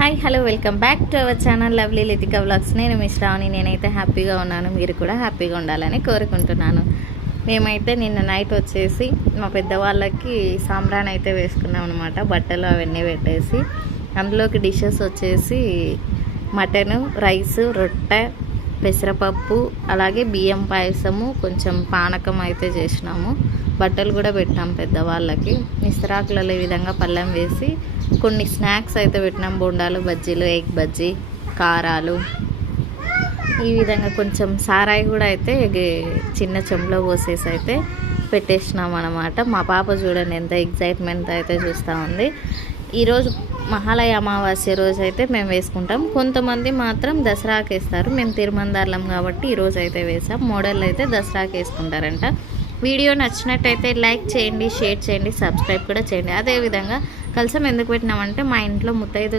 Hi hello welcome back to our channel lovely Litika vlogs. నేను మీ శ్రావణి. నేనైతే హ్యాపీగా ఉన్నాను, మీరు కూడా హ్యాపీగా ఉండాలని కోరుకుంటున్నాను. మేమైతే నిన్న నైట్ వచ్చేసి మా పెద్దవాళ్ళకి సాంబ్రాన్ అయితే వేసుకున్నాం అనమాట. బట్టలు అవన్నీ పెట్టేసి అందులోకి డిషెస్ వచ్చేసి మటను, రైసు, రొట్టె, పెసరపప్పు, అలాగే బియ్యం పాయసము, కొంచెం పానకం అయితే చేసినాము. బట్టలు కూడా పెట్టాం పెద్దవాళ్ళకి. ఇస్తరాకులలో ఈ విధంగా పళ్ళెం వేసి కొన్ని స్నాక్స్ అయితే పెట్టినాం. బొండాలు, బజ్జీలు, ఎగ్ బజ్జీ, కారాలు, ఈ విధంగా కొంచెం సారాయి కూడా అయితే చిన్న చెంబులో పోసేసి అయితే పెట్టేసినాం అనమాట. మా పాప చూడండి ఎంత ఎగ్జైట్మెంట్ అయితే చూస్తూ ఉంది. ఈరోజు మహాలయ అమావాస్య రోజు అయితే మేము వేసుకుంటాం. కొంతమంది మాత్రం దసరాకి వేస్తారు. మేము తిరుమందార్లం కాబట్టి ఈరోజు అయితే వేసాం. మోడల్ అయితే దసరాకి వేసుకుంటారంట. వీడియో నచ్చినట్టయితే లైక్ చేయండి, షేర్ చేయండి, సబ్స్క్రైబ్ కూడా చేయండి. అదేవిధంగా కలసం ఎందుకు పెట్టినామంటే మా ఇంట్లో ముత్తైదు